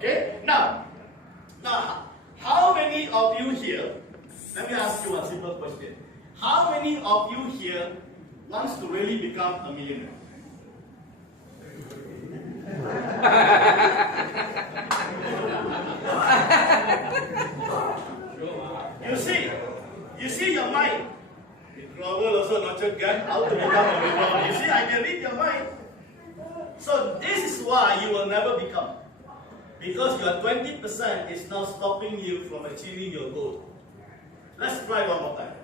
Okay? Now, how many of you here, let me ask you a simple question. How many of you here wants to really become a millionaire? You see your mind. Robert also nurtured gun, how to become a millionaire. You see, I can read your mind. So this is why you will never become. Because your 20% is now stopping you from achieving your goal. Let's try one more time.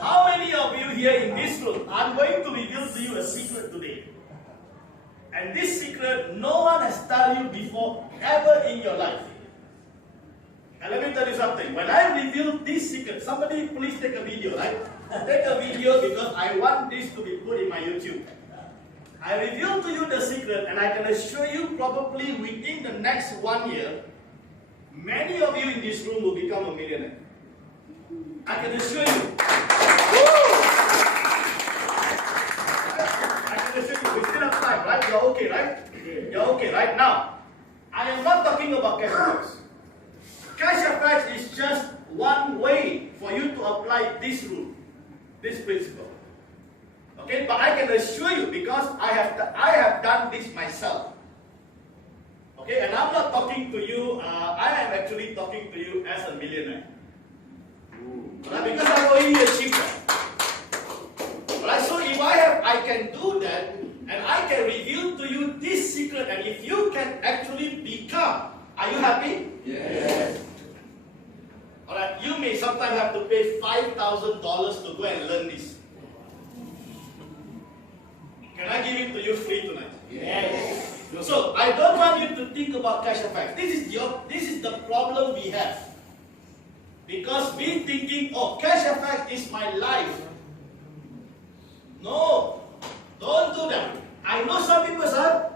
How many of you here in this room, I'm going to reveal to you a secret today. And this secret, no one has told you before, ever in your life. And let me tell you something. When I reveal this secret, somebody please take a video, right? Take a video because I want this to be put in my YouTube. I reveal to you the secret and I can assure you probably within the next 1 year, many of you in this room will become a millionaire. I can assure you. I can assure you, we still have time, right? You're okay, right? You're okay, right? Now, I am not talking about cash effects. Cash effects is just one way for you to apply this rule, this principle. Okay, but I can assure you because I have done this myself. Okay, and I'm not talking to you, I am actually talking to you as a millionaire. Right? Because I've already achieved that. Right? So if I can do that, and I can reveal to you this secret, and if you can actually become, are you happy? Yes. Alright, you may sometimes have to pay $5,000 to go and learn this. Can I give it to you free tonight? Yes. So I don't want you to think about cash effects. This is the problem we have. Because we thinking, oh, cash effect is my life. No, don't do that. I know some people say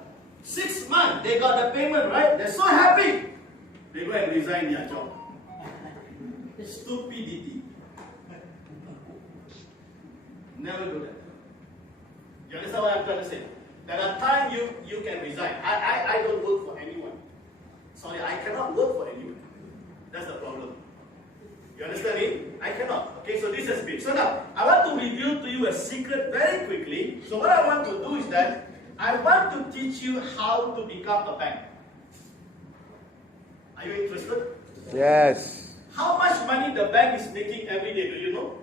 6 months they got the payment, right? They're so happy. They go and resign their job. Stupidity. Never do that. You understand what I'm trying to say? There are times you can resign. I don't work for anyone. Sorry, I cannot work for anyone. That's the problem. You understand me? I cannot. Okay, so this has been. So now, I want to reveal to you a secret very quickly. So what I want to do is that, I want to teach you how to become a bank. Are you interested? Yes. How much money the bank is making every day, do you know?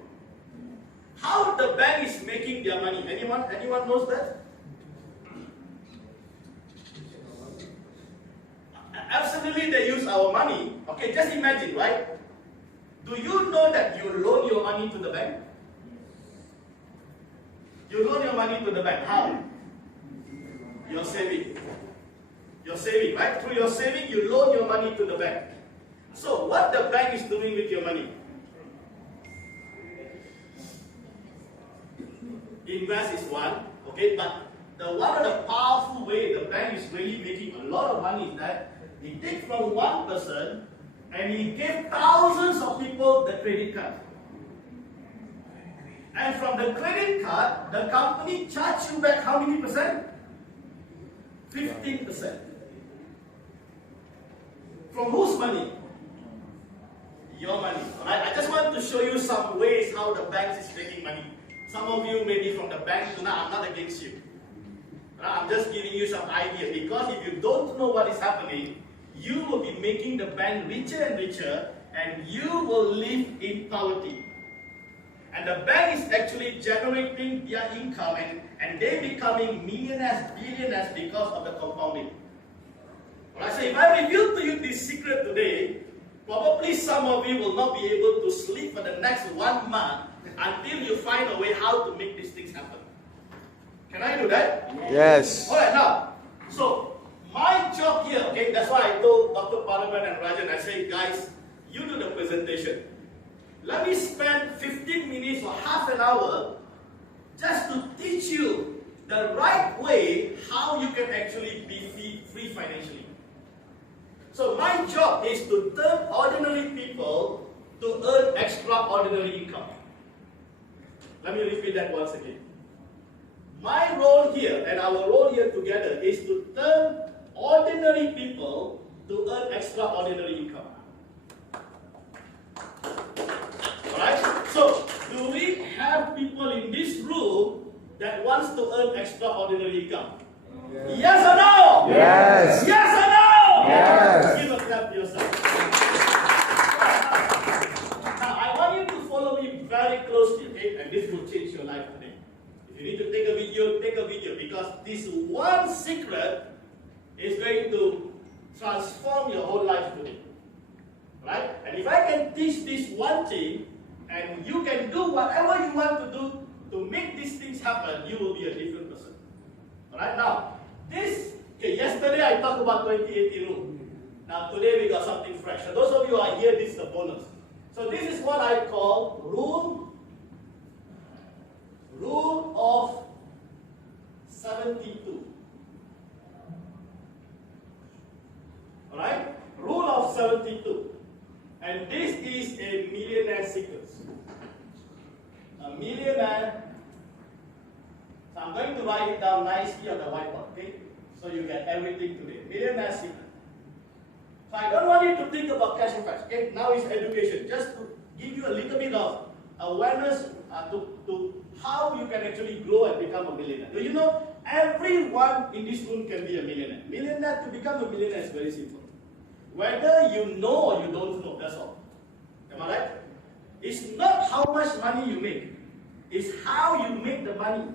How the bank is making their money? Anyone knows that? Absolutely, they use our money. Okay, just imagine, right? Do you know that you loan your money to the bank? You loan your money to the bank. How? You're saving. You're saving, right? Through your saving, you loan your money to the bank. So, what the bank is doing with your money? Invest is one, okay, but one of the powerful way the bank is really making a lot of money is that he takes from one person and he gave thousands of people the credit card. And from the credit card, the company charge you back how many percent? 15%. From whose money? Your money. Right? I just want to show you some ways how the bank is making money. Some of you may be from the bank tonight. I'm not against you. Right? I'm just giving you some idea because if you don't know what is happening, you will be making the bank richer and richer, and you will live in poverty. And the bank is actually generating their income, and they becoming millionaires, billionaires because of the compounding. Right? So if I reveal to you this secret today, probably some of you will not be able to sleep for the next 1 month until you find a way how to make these things happen. Can I do that? Yes. Alright, now, so my job here, okay, that's why I told Dr. Paraman and Rajan, I say, guys, you do the presentation. Let me spend 15 minutes or half an hour just to teach you the right way how you can actually be free financially. So my job is to turn ordinary people to earn extraordinary income. Let me repeat that once again. My role here and our role here together is to turn ordinary people to earn extraordinary income. Alright? So, do we have people in this room that wants to earn extraordinary income? Yes or no? Yes. Yes or no? Yes. Give a clap to yourself. Now, I want you to follow me very closely, okay? And this will change your life today. If you need to take a video, because this one secret is going to transform your whole life today. Right? And if I can teach this one thing, and you can do whatever you want to do to make these things happen, you will be a different person. Alright, now, yesterday I talked about 2080 rule. Now today we got something fresh. So those of you who are here, this is the bonus. So this is what I call rule of 72. Alright? Rule of 72. And this is a Millionaire Secrets. A millionaire. So I'm going to write it down nicely on the whiteboard, okay? So you get everything today. Millionaire Secret. So I don't want you to think about cash and facts, okay? Now it's education. Just to give you a little bit of awareness to how you can actually grow and become a millionaire. Do you know everyone in this room can be a millionaire? To become a millionaire is very simple. Whether you know or you don't know, that's all. Am I right? It's not how much money you make. It's how you make the money.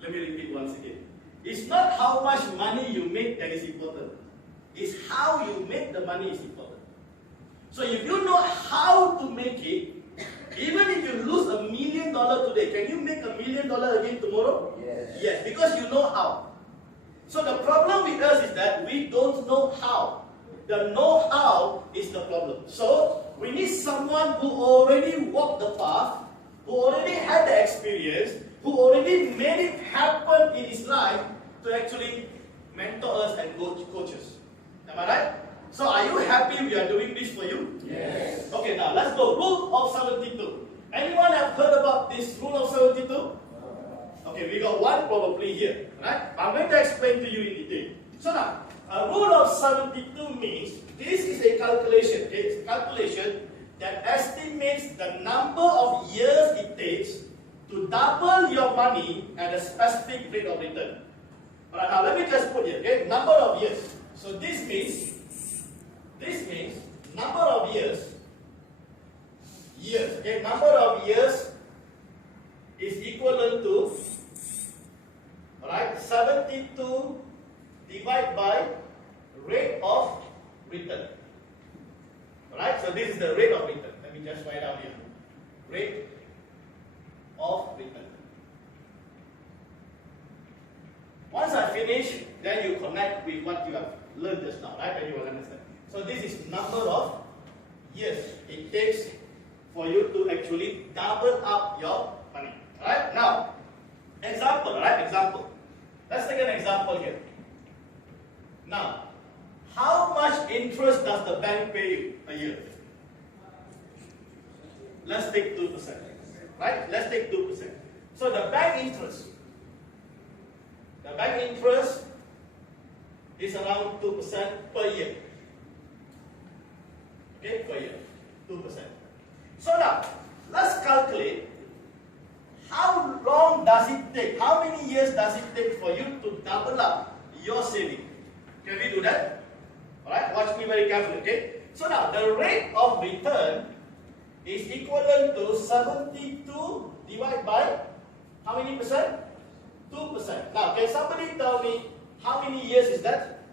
Let me repeat once again. It's not how much money you make that is important. It's how you make the money is important. So if you know how to make it, even if you lose $1 million today, can you make $1 million again tomorrow? Yes. Yes, because you know how. So the problem with us is that we don't know how. The know-how is the problem. So we need someone who already walked the path, who already had the experience, who already made it happen in his life to actually mentor us and coach us. Am I right? So are you happy we are doing this for you? Yes. Okay, now let's go. Rule of 72. Anyone have heard about this rule of 72? Okay, we got one probably here. Right? I'm going to explain to you in detail. So now, a rule of 72 means this is a calculation. Okay? It's a calculation that estimates the number of years it takes to double your money at a specific rate of return. Alright, now let me just put here, okay? Number of years. So this means number of years, okay? Number of years is equivalent to, alright, 72 divided by rate of return. Alright, so this is the rate of return. Let me just write down here. Rate of return. Once I finish, then you connect with what you have learned just now, right? And you will understand. So this is number of years it takes for you to actually double up your money. Alright? Now, example, right? Example. Let's take an example here. Now, how much interest does the bank pay you a year? Let's take 2%. Right? Let's take 2%. So the bank interest is around 2% per year. Okay, per year. 2%. So now, let's calculate how long does it take, how many years does it take for you to double up your saving? Can we do that? Alright, watch me very carefully, okay? So now, the rate of return is equivalent to 72 divided by how many percent? 2%. Now, can somebody tell me how many years is that?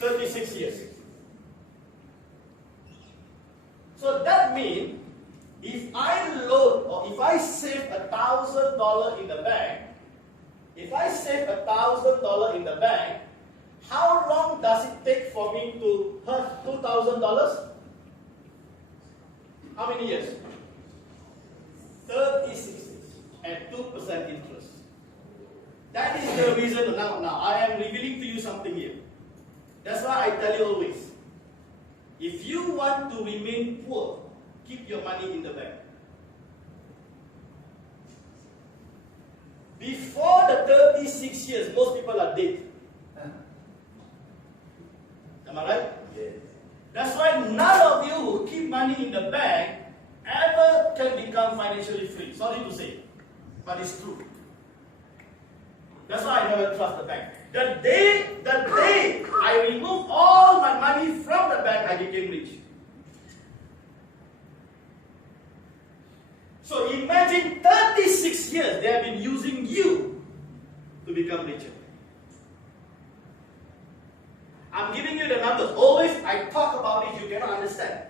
36 years. So that means if I load or if I save $1,000 in the bank, how long does it take for me to earn $2,000? How many years? 36 years at 2% interest. That is the reason now I am revealing to you something here. That's why I tell you always, if you want to remain poor, keep your money in the bank. before the 36 years, most people are dead. Am I right? Yes. That's why none of you who keep money in the bank ever can become financially free. Sorry to say, but it's true. That's why I never trust the bank. The day I removed all my money from the bank, I became rich. So imagine 36 years they have been using you to become richer. I'm giving you the numbers. Always I talk about it, you cannot understand.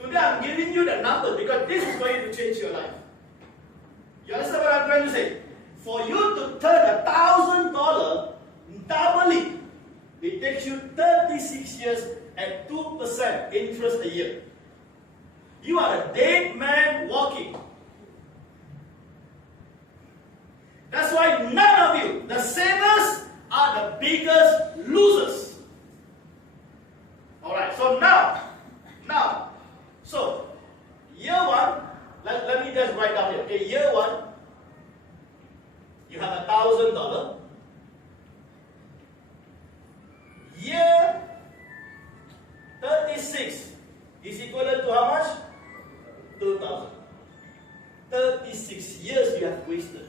Today I'm giving you the numbers because this is going to change your life. You understand what I'm trying to say? For you to turn $1,000 doubly, it takes you 36 years at 2% interest a year. You are a dead man walking. That's why none of you, the savers, are the biggest losers. Alright, so so year one, let me just write down here. Okay, year one, you have $1,000. Year 36 is equivalent to how much? 2,000. 36 years you have wasted.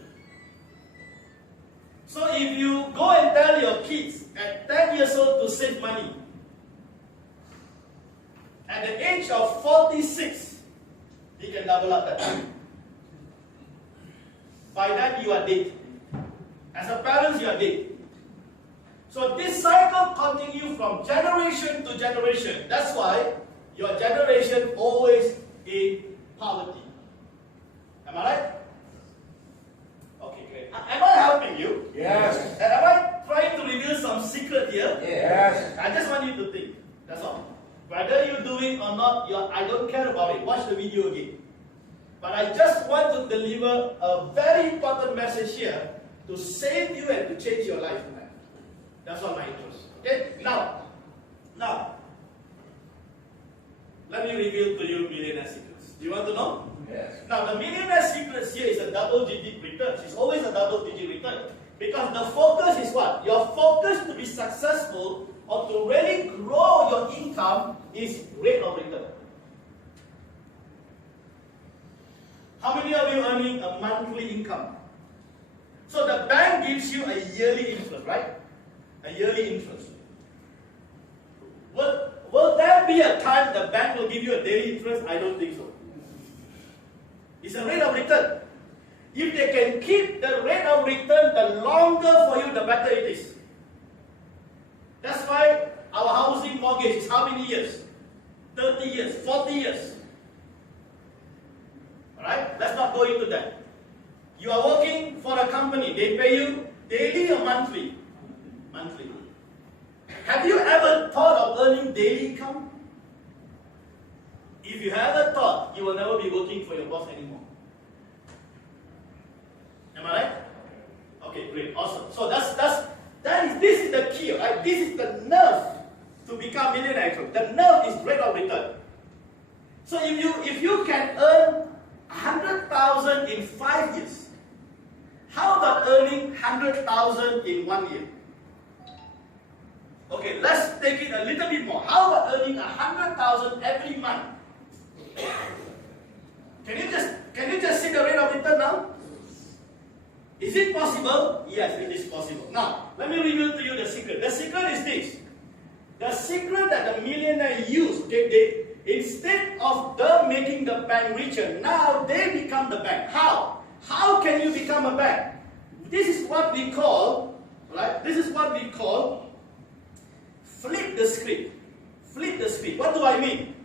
So if you go and tell your kids at 10 years old to save money, at the age of 46, you can double up that money. By then you are dead. As a parent, you are dead. So this cycle continues from generation to generation. That's why your generation always in poverty. Am I right? Okay, great. Am I helping you? Yes. And am I trying to reveal some secret here? Yes. I just want you to think. That's all. Whether you do it or not, I don't care about it. Watch the video again. But I just want to deliver a very important message here to save you and to change your life. That's all my interest. Okay? Now, let me reveal to you Millionaire Secrets. Do you want to know? Yes. Now, the Millionaire Secrets here is a double-digit return. It's always a double-digit return. Because the focus is what? Your focus to be successful or to really grow your income is rate of return. How many of you earning a monthly income? So the bank gives you a yearly interest, right? A yearly interest. Will there be a time the bank will give you a daily interest? I don't think so. It's a rate of return. If they can keep the rate of return, the longer for you, the better it is. That's why our housing mortgage is how many years? 30 years, 40 years. Alright? Let's not go into that. You are working for a company. They pay you daily or monthly? Monthly. Have you ever thought of earning daily income? If you haven't thought, you will never be working for your boss anymore. Am I right? Okay, great, awesome. So this is the key, right? This is the nerve to become millionaire. The nerve is rate of return. So if you can earn 100,000 in 5 years, how about earning 100,000 in 1 year? Okay, let's take it a little bit more. How about earning 100,000 every month? Can you just see the rate of return now? Is it possible? Yes, it is possible. Now, let me reveal to you the secret. The secret is this. The secret that the millionaire use, okay, instead of them making the bank richer, now they become the bank. How? How can you become a bank? This is what we call, right? This is what we call flip the script. Flip the script. What do I mean?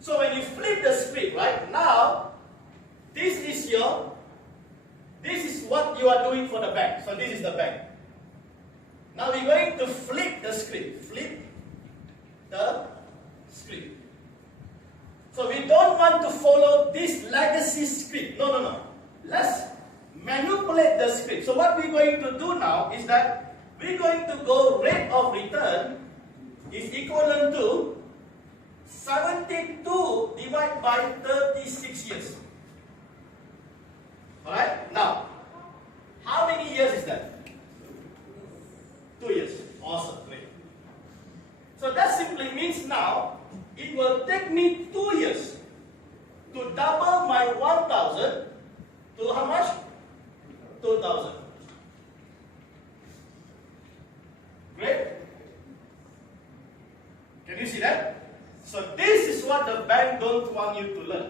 So when you flip the script, right, now, this is what you are doing for the bank. So this is the bank. Now we're going to flip the script. Flip the script. So we don't want to follow this legacy script. No. Let's manipulate the script. So what we're going to do now is that we're going to go rate of return is equivalent to 72 divided by 36 years. Alright? Now, How many years is that? 2 years. Awesome, great. So that simply means now, it will take me 2 years to double my 1,000 to how much? 2,000. Great. Can you see that? So this is what the bank don't want you to learn.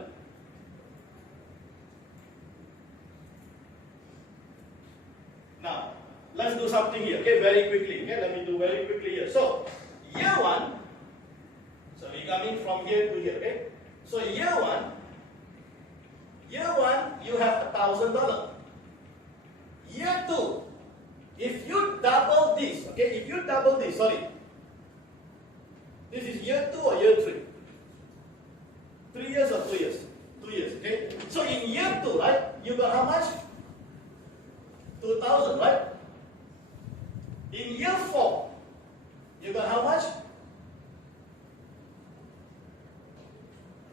Now, let's do something here, okay, very quickly. Okay, let me do very quickly here. So, year 1, so we're coming from here to here, okay? So year one, you have $1,000. Year 2, if you double this, okay, if you double this, sorry, this is year 2 or year 3? 3 years or 2 years? 2 years, okay? So in year 2, right, you got how much? 2,000, right? In year 4, you got how much?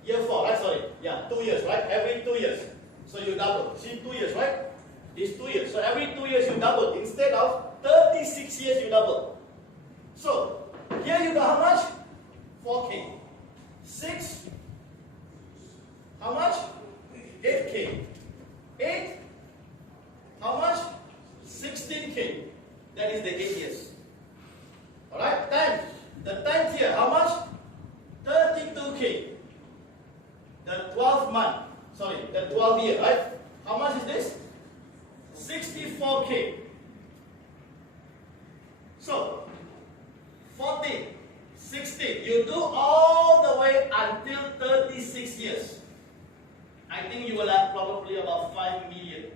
Year 4, right? Sorry, yeah, 2 years, right? Every 2 years. So you double. See, 2 years, right? It's 2 years. So every 2 years you double. Instead of 36 years, you double. So here you got how much? 4K. 6. How much? 8K. 8. How much? 16K. That is the 8 years. Alright? 10. The 10th year, how much? 32K. The 12th month. Sorry, the 12th year, right? How much is this? 64K. So, 14, 16. You do all the way until 36 years. I think you will have probably about 5 million.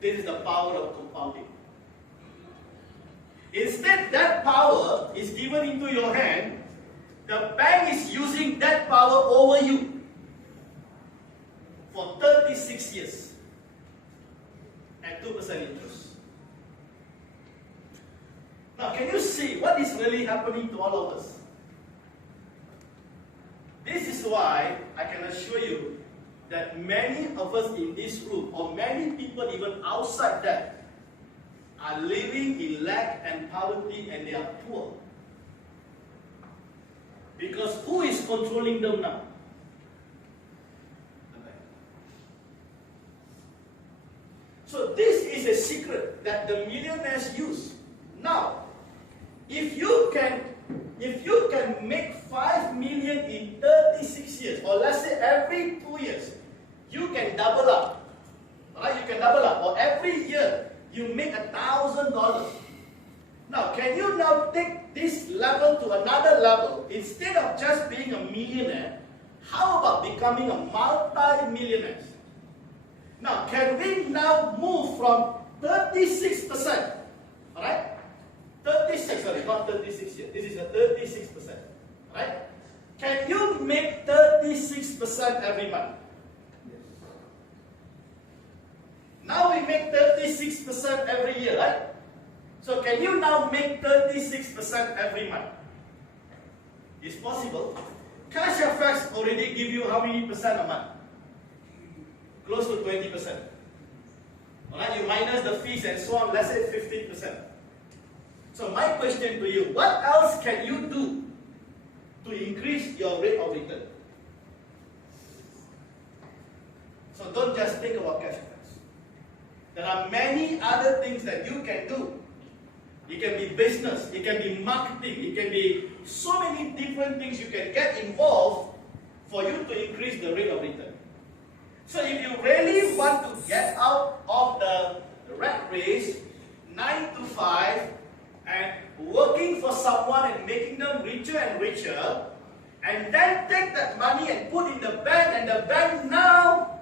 This is the power of compounding. Instead, that power is given into your hand. The bank is using that power over you for 36 years at 2% interest. Now, can you see what is really happening to all of us? This is why I can assure you that many of us in this room, or many people even outside that, are living in lack and poverty, and they are poor. Because who is controlling them now? So this is a secret that the millionaires use. Now, if you can make 5 million in 36 years, or let's say every 2 years, you can double up. Right? You can double up. Or every year, you make $1,000. Now, can you now take this level to another level? Instead of just being a millionaire, how about becoming a multi-millionaire? Now, can we now move from 36%, alright? 36, sorry, not 36 here. This is a 36%, right? Can you make 36% every month? Yes. Now we make 36% every year, right? So can you now make 36% every month? It's possible. Cash FX already give you how many percent a month? Close to 20%. Alright, you minus the fees and so on, let's say 15%. So my question to you, what else can you do to increase your rate of return? So don't just think about cash FX. There are many other things that you can do. It can be business, it can be marketing, it can be so many different things you can get involved for you to increase the rate of return. So if you really want to get out of the rat race, 9 to 5, and working for someone and making them richer and richer, and then take that money and put in the bank, and the bank now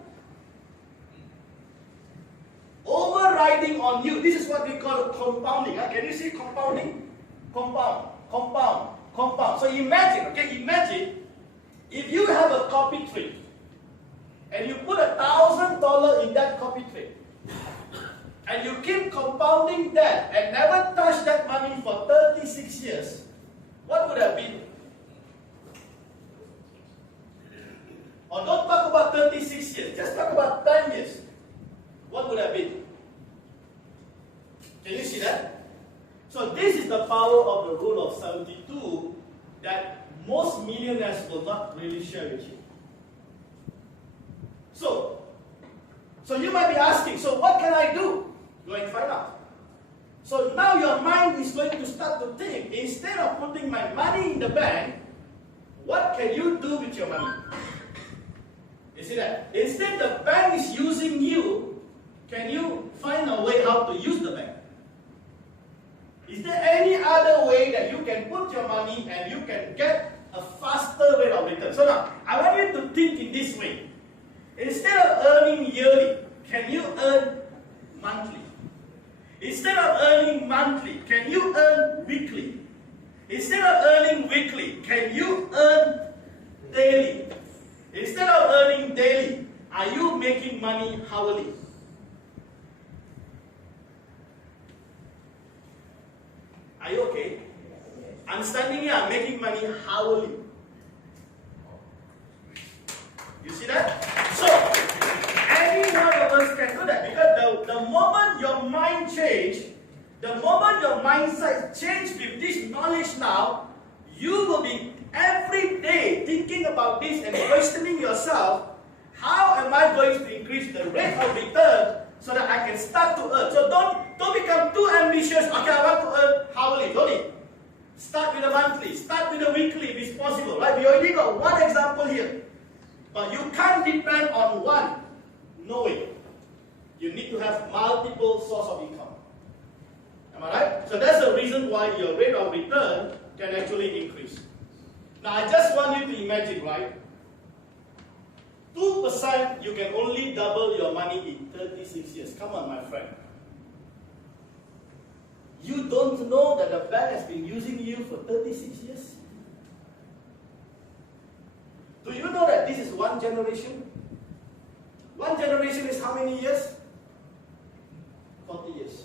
overriding on you. This is what we call compounding. Can you see compounding? Compound, compound, compound. So imagine, okay, imagine if you have a coffee tree and you put $1,000 in that coffee tree and you keep compounding that and never touch that money for 36 years, what would have been? Or don't talk about 36 years, just talk about 10 years. what would have been? Can you see that? So this is the power of the rule of 72 that most millionaires will not really share with you. So you might be asking, so what can I do? Go and find out. So now your mind is going to start to think, instead of putting my money in the bank, what can you do with your money? You see that? Instead the bank is using you, can you find a way how to use the bank? Is there any other way that you can put your money and you can get a faster rate of return? So now, I want you to think in this way. Instead of earning yearly, can you earn monthly? Instead of earning monthly, can you earn weekly? Instead of earning weekly, can you earn daily? Instead of earning daily, are you making money hourly? Are you okay? I'm standing here, I'm making money hourly. You see that? So, any one of us can do that, because the moment your mind change, the moment your mindset change with this knowledge now, you will be every day thinking about this and questioning yourself, how am I going to increase the rate of return so that I can start to earn? So don't become too ambitious. Okay, I want to earn hourly. Don't it? Start with a monthly, start with a weekly if it's possible. Right? We already got one example here. But you can't depend on one. No way. You need to have multiple sources of income. Am I right? So that's the reason why your rate of return can actually increase. Now I just want you to imagine, right? 2% you can only double your money in 36 years. Come on, my friend. You don't know that the bank has been using you for 36 years? Do you know that this is one generation? One generation is how many years? 40 years.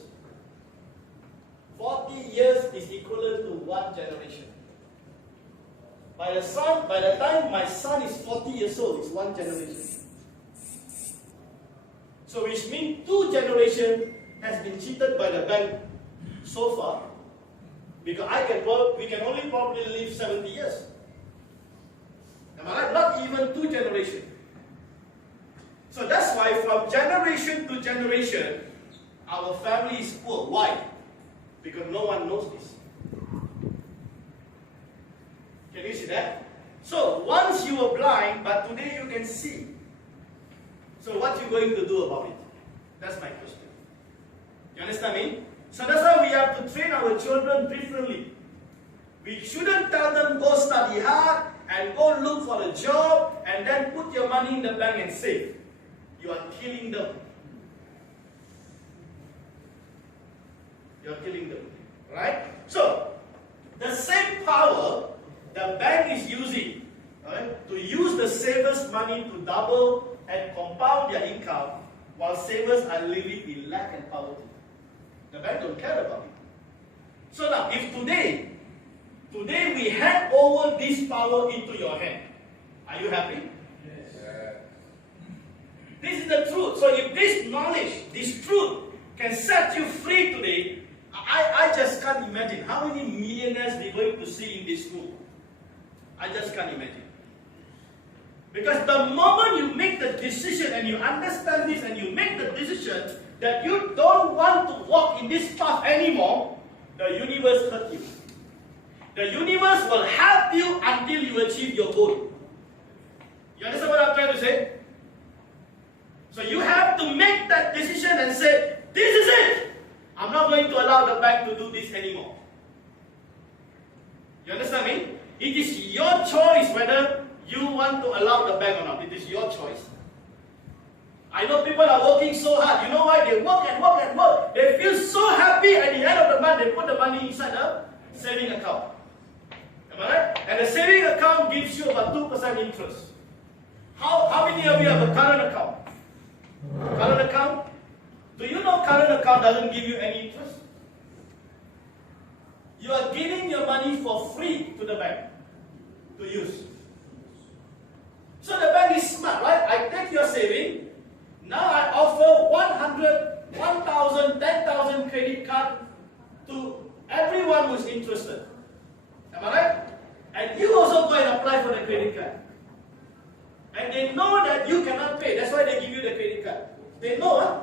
40 years is equivalent to one generation. By the time my son is 40 years old, it's one generation. So which means 2 generations has been cheated by the bank so far, because we can only probably live 70 years. Am I right? Not even 2 generations. So that's why from generation to generation, our family is poor. Why? Because no one knows this. Can you see that? So once you were blind, but today you can see. So what are you going to do about it? That's my question. You understand me? So that's why we have to train our children differently. We shouldn't tell them go study hard and go look for a job and then put your money in the bank and save. You are killing them. You are killing them. Right? So, the same power the bank is using, right, to use the savers' money to double and compound their income, while savers are living in lack and poverty. The bank don't care about it. So now, if today we hand over this power into your hand, are you happy? Yes. This is the truth. So if this knowledge, this truth can set you free today, I just can't imagine how many millionaires we're going to see in this room. I just can't imagine. Because the moment you make the decision and you understand this and you make the decision that you don't want to walk in this path anymore, the universe hurt you. The universe will help you until you achieve your goal. You understand what I'm trying to say? So you have to make that decision and say, this is it. I'm not going to allow the bank to do this anymore. You understand me? It is your choice whether you want to allow the bank or not. It is your choice. I know people are working so hard. You know why? They work and work and work. They feel so happy at the end of the month. They put the money inside a saving account. Am I right? And the saving account gives you about 2% interest. How many of you have a current account? Current account? Do you know current account doesn't give you any interest? You are giving your money for free to the bank to use. So the bank is smart, right? I take your saving. Now I offer 100, 1,000, 10,000 credit card to everyone who's interested. Am I right? And you also go and apply for the credit card. And they know that you cannot pay. That's why they give you the credit card. They know, huh?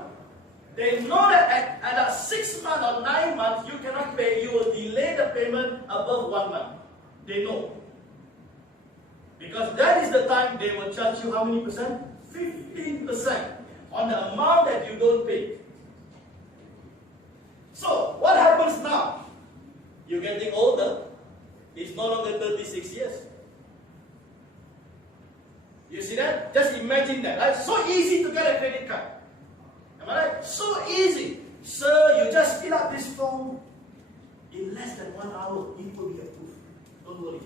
They know that at a 6 month or 9 months you cannot pay. You will delay the payment above 1 month. They know. Because that is the time they will charge you how many percent? 15% on the amount that you don't pay. So, what happens now? You're getting older. It's no longer 36 years. You see that? Just imagine that. Right? So easy to get a credit card. Am I right? So easy. Sir, you just fill out this form. In less than 1 hour, it will be approved. Don't worry.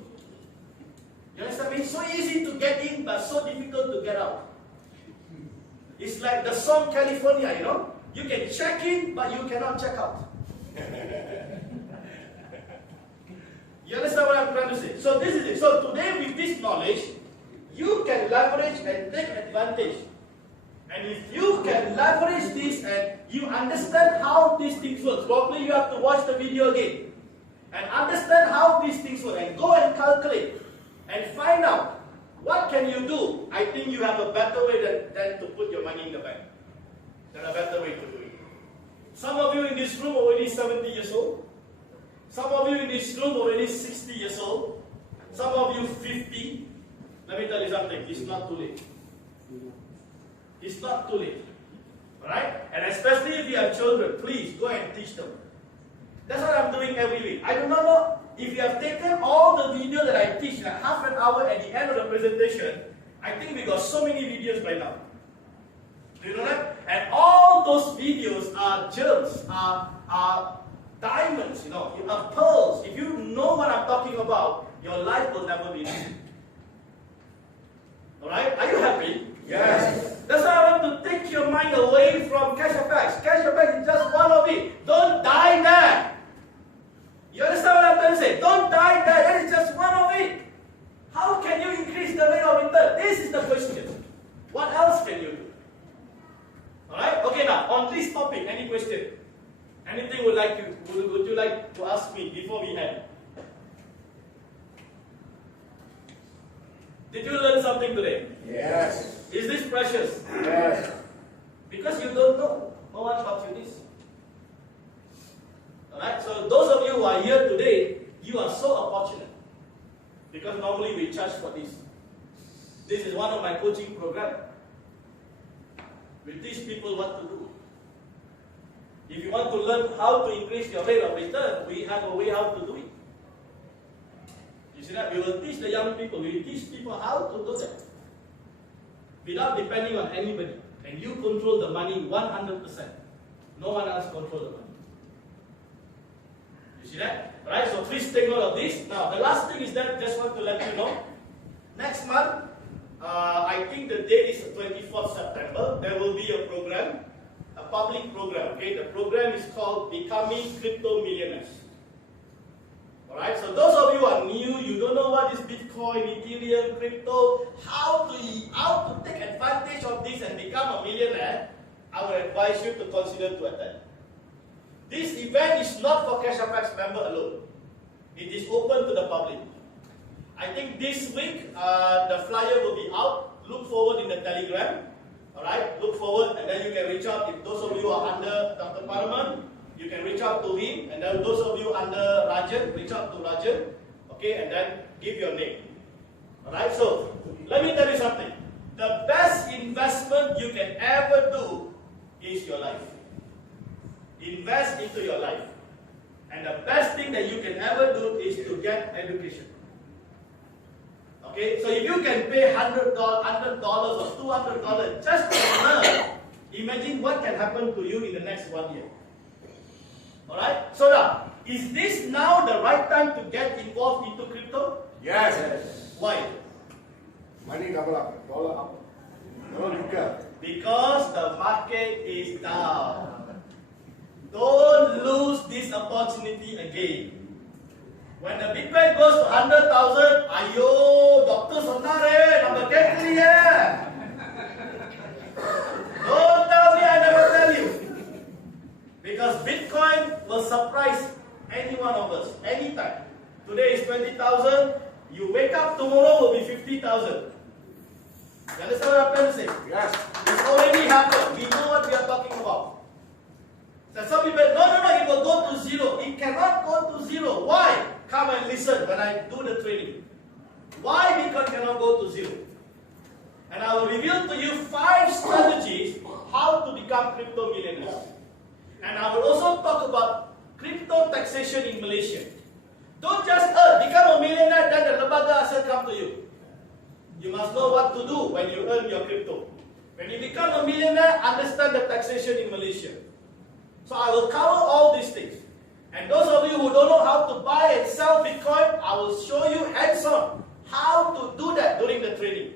You understand me? So easy to get in, but so difficult to get out. It's like the song California, you know? You can check in, but you cannot check out. You understand what I'm trying to say? So this is it. So today with this knowledge, you can leverage and take advantage. And if you can leverage this and you understand how these things work, probably you have to watch the video again. And understand how these things work. And go and calculate. And find out what can you do. I think you have a better way than to put your money in the bank. There's a better way to do it. Some of you in this room already 70 years old. Some of you in this room already 60 years old. Some of you 50. Let me tell you something. It's not too late. It's not too late. Alright? And especially if you have children, please go and teach them. That's what I'm doing every week. I do not know if you have taken all the video that I teach, like half an hour at the end of the presentation. I think we got so many videos by now. Do you know that? And all those videos are gems, are diamonds, you know, are pearls. If you know what I'm talking about, your life will never be the same. Alright? Are you happy? Yes. That's why I want to take your mind away from cash effects. Cash effects is just one of it. Don't die there. You understand what I'm trying to say? Don't die there. That is just one of it. How can you increase the rate of return? This is the question. What else can you do? Alright? Okay, now, on this topic, any question? Anything would you like to ask me before we end? Did you learn something today? Yes. Is this precious? Yes. Because you don't know. No one taught you this. Alright, so those of you who are here today, you are so opportunate. Because normally we charge for this. This is one of my coaching programs. We teach people what to do. If you want to learn how to increase your rate of return, we have a way how to do it. You see that? We will teach the young people, we will teach people how to do that. Without depending on anybody. And you control the money 100%. No one else controls the money. You see that? Right? So please take note of this. Now, the last thing is that, just want to let you know, next month, I think the date is 24th September, there will be a program, a public program, okay? The program is called Becoming Crypto Millionaires. Alright, so those of you who are new, you don't know what is Bitcoin, Ethereum, crypto, how to take advantage of this and become a millionaire, I would advise you to consider to attend. This event is not for Cash FX member alone. It is open to the public. I think this week, the flyer will be out. Look forward in the Telegram. Alright, look forward and then you can reach out. If those of you are under Dr. Paraman, you can reach out to him. And then those of you under Rajan, reach out to Rajan. Okay, and then give your name. Alright, so let me tell you something. The best investment you can ever do is your life. Invest into your life. And the best thing that you can ever do is to get education. Okay, so if you can pay $100 or $200 just to learn, imagine what can happen to you in the next 1 year. Alright, so now, is this now the right time to get involved into crypto? Yes. Why? Money double up, dollar up. No liquor. Because the market is down. Don't lose this opportunity again. When the Bitcoin goes to 100,000, ayo, doctor சொன்னாரே, நம்ம கேட்கலையே. Don't Because Bitcoin will surprise any one of us, anytime. Today is 20,000, you wake up, tomorrow will be 50,000. You understand what I'm trying to say? Yes. It's already happened. We know what we are talking about. So some people, no, it will go to zero. It cannot go to zero. Why? Come and listen when I do the training. Why Bitcoin cannot go to zero? And I will reveal to you 5 strategies how to become crypto millionaires. And I will also talk about crypto taxation in Malaysia. Don't just earn, become a millionaire, then the lembaga asal come to you. You must know what to do when you earn your crypto. When you become a millionaire, understand the taxation in Malaysia. So I will cover all these things. And those of you who don't know how to buy and sell Bitcoin, I will show you hands-on how to do that during the training.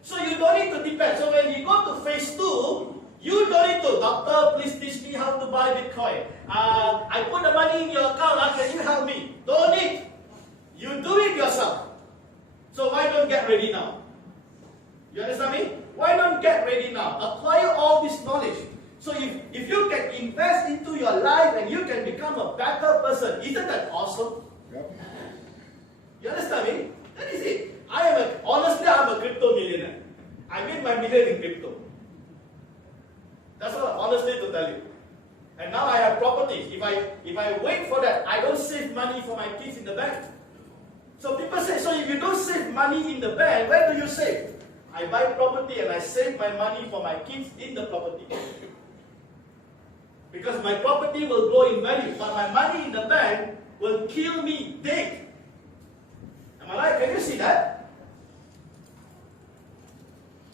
So you don't need to depend. So when you go to phase 2, you don't need to, doctor, please teach me how to buy Bitcoin. I put the money in your account, can you help me? Don't need. You do it yourself. So why don't get ready now? You understand me? Why don't get ready now? Acquire all this knowledge. So if you can invest into your life and you can become a better person, isn't that awesome? Yep. You understand me? That is it. Honestly, I'm a crypto millionaire. I made my million in crypto. That's what honestly to tell you. And now I have properties. If I wait for that, I don't save money for my kids in the bank. So people say, so if you don't save money in the bank, where do you save? I buy property and I save my money for my kids in the property. Because my property will grow in value, but my money in the bank will kill me dead. Am I right? Can you see that?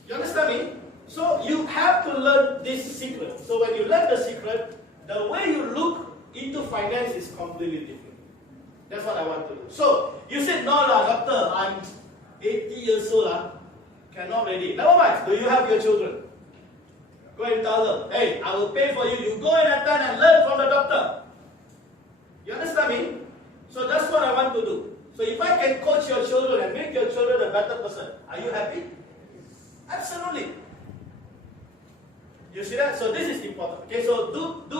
You understand me? So you have to learn this secret. So when you learn the secret, the way you look into finance is completely different. That's what I want to do. So you said, no doctor, I'm 80 years old, cannot ready. Never mind, do you have your children? Go and tell them, hey, I will pay for you. You go and attend and learn from the doctor. You understand me? So that's what I want to do. So if I can coach your children and make your children a better person, are you happy? Absolutely. You see that? So this is important. Okay, so look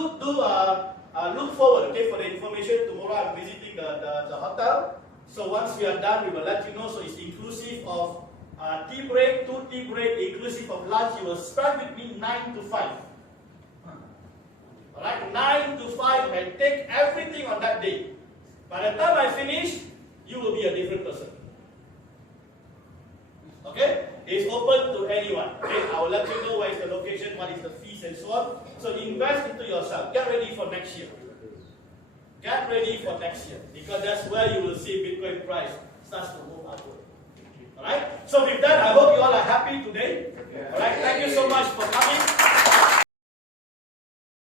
forward, okay, for the information. Tomorrow I'm visiting the hotel. So once we are done, we will let you know. So it's inclusive of tea break, 2 tea break, inclusive of lunch. You will spend with me 9 to 5. Alright, 9 to 5 and take everything on that day. By the time I finish, you will be a different person. Okay? It's open to anyone. Okay? I will let you know where is the location, what is the fees and so on. So invest into yourself. Get ready for next year. Get ready for next year. Because that's where you will see Bitcoin price starts to move upward. Alright? So with that, I hope you all are happy today. Alright? Thank you so much for